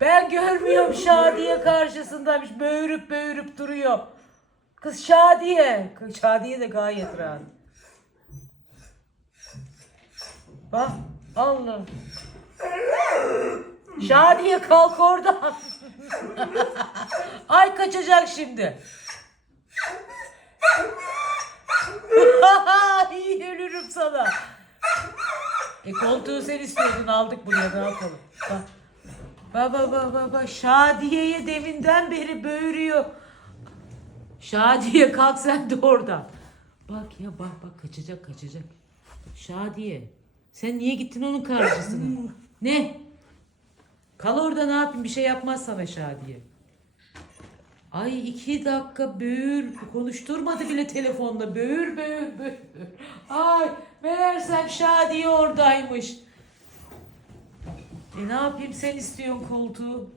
Ben görmüyorum Şadiye karşısındaymış. Böğürüp böğürüp duruyor. Kız Şadiye. Kız Şadiye de gayet rahat. Bak Allah. Şadiye kalk oradan. Ay kaçacak şimdi. İyi ölürüm sana. E koltuğu sen istiyordun aldık buraya ne yapalım. Bak. Baba baba baba Şadiye'ye deminden beri böğürüyor. Şadiye kalk sen de oradan. Bak ya bak bak kaçacak kaçacak. Şadiye sen niye gittin onun karşısına? ne? Kal orada ne yapayım bir şey yapmaz sana Şadiye. Ay iki dakika böğür konuşturmadı bile telefonda böğür böğür böğür. Ay meğersem Şadiye oradaymış. E ne yapayım sen istiyorsun koltuğu.